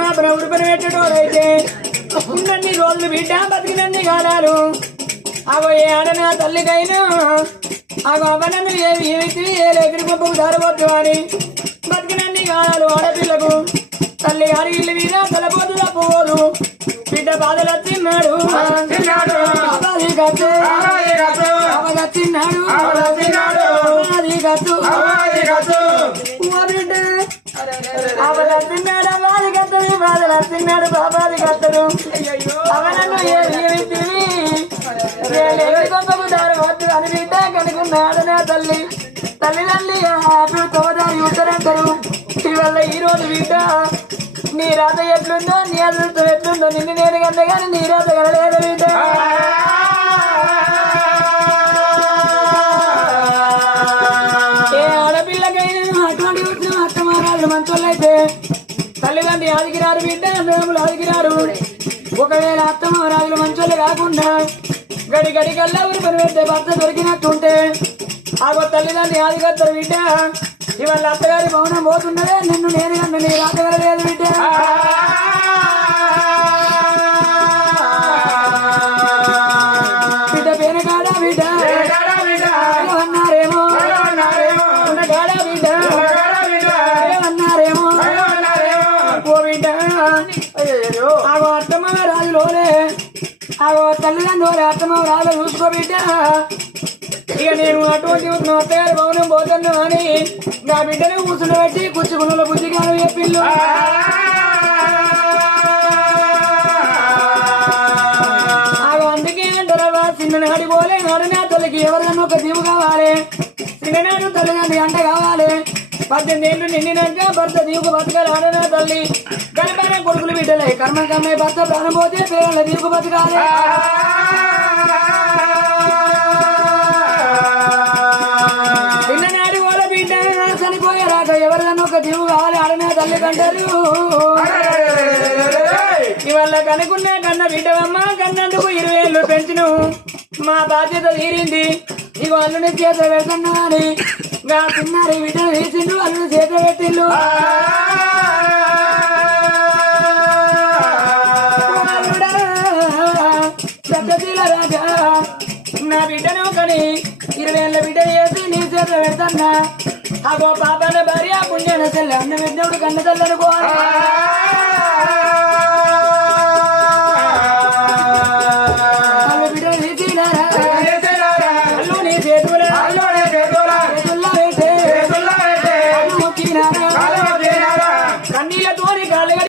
మా ప్రభుడు పని పెట్టేటోడైతే ఉన్నన్ని రోజులు బిడ్డ బతికినన్ని కాలాలు అగో ఏ ఆడనా తల్లికైనా అగో అవనను ఏమి ఏ ఎగిరి పంపకు దారవద్దు అని బతికినన్ని కాలాలు ఆడపిల్లకు తల్లి గారి ఇల్లు మీద తలపోతు తప్పబోదు బిడ్డ బాధలు తిన్నాడు తిన్నాడు బాధి కత్తది బాధలు తిన్నాడు బాబాది కత్తడు అవనన్ను పంపకు దారవద్దు అని బిడ్డ కనుకున్నాడు నా తల్లి తల్లిదండ్రి తోదారి ఉత్తరంటారు ఇవల్ల ఈ రోజు బిడ్డ నీ రాత ఎట్లుందో నీ అదృష్టం ఎట్లుందో నిన్ను నేను కన్నా కానీ నీ రాత కలలేదు బిడ్డ ఏ ఆడపిల్లకైనా అటువంటి వచ్చిన అత్తమారాలు మంచోళ్ళైతే తల్లిదండ్రి ఆదికిరారు బిడ్డ మేములు ఆదికిరారు ఒకవేళ అత్తమారాలు మంచోళ్ళు కాకుండా గడి గడి కల్లా ఊరి పని పెడితే భర్త దొరికినట్టుంటే ఆగో తల్లిదండ్రి ఆదిగత్తరు బిడ్డ ఇవాళ అత్తగారి భవనం పోతున్నదే నిన్ను నేను కన్నా నీ రాతగలలేదు బిడ్డ బిడ్డ పేనగాడా బిడ్డ అన్నారేమో ఉన్నగాడా బిడ్డ అన్నారేమో ఓ బిడ్డ ఆగో అత్తమ్మ రాజులోనే ఆగో తల్లిదండ్రులు అత్తమ్మ రాజు చూసుకో బిడ్డ ఇక నేను అటువంటి అత్తగారి భవనం పోతున్నా అని నా బిడ్డను కూర్చుని పెట్టి కూర్చుకున్న బుద్ధిగాను చెప్పిండు అందుకే అంటారా చిన్ననాడి పోలే నాడనా తల్లికి ఎవరికన్నా ఒక దీవు కావాలి చిన్ననాడు తల్లిదండ్రి అంట కావాలి 18 ఏళ్ళు నిండినాక భర్త దీవుకు బతకాలి ఆడనా తల్లి కనపడిన కొడుకులు బిడ్డలే కర్మకమ్మే భర్త ప్రాణం పోతే పేర్ల దీవుకు బతకాలి చిన్ననాడి వాళ్ళ బిడ్డ చనిపోయారాక ఎవరికన్నా ఒక దీవు కావాలి ఆడనా తల్లి కంటారు ఇవాళ కనుకున్నా కన్న బిడ్డవమ్మ కన్నందుకు 20 ఏళ్ళు పెంచును మా బాధ్యత తీరింది ఇక అల్లుని చేత పెడుతున్నా అని తిన్నారు బిడ్డలు వేసిండు అల్లుని చేత పెట్టిండు సప్తశీల రాజా నా బిడ్డను కని 20 ఏళ్ళ బిడ్డ చేసి నీ చేత పెడతన్నా అగో పాపన భార్య పుణ్యాన చెల్లె అన్న బిడ్డవుడు కన్న తల్లనుకో